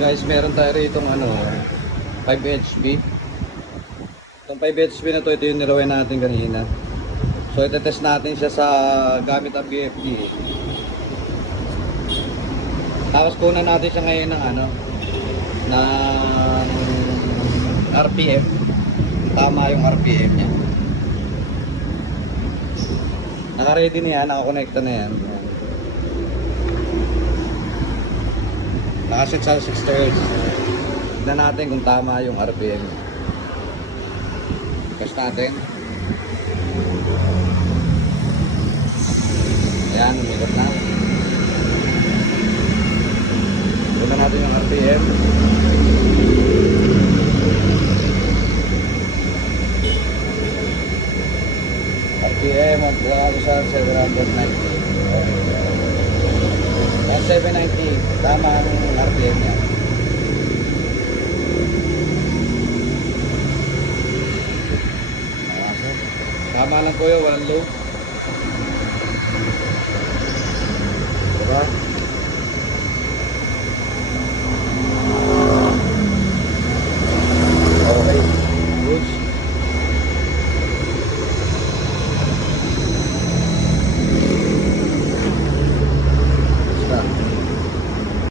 Guys, meron tayo rito ano, 5 HP. Itong 5 HP na to, ito yung nirawin natin kanina. So itetest natin siya sa gamit ang BFD. Tapos kunan natin siya ngayon ng ano, ng RPM. Tama yung RPM niya. Naka-ready na yan, nakakonekta na yan. Nakaset sa 60 Hz. Tignan natin kung tama yung RPM. Test natin. Ayan, umikot na. Tignan natin yung RPM. RPM of 1,790. At 790, tama ang RPM niya. Tama lang po yun, walang low. Diba?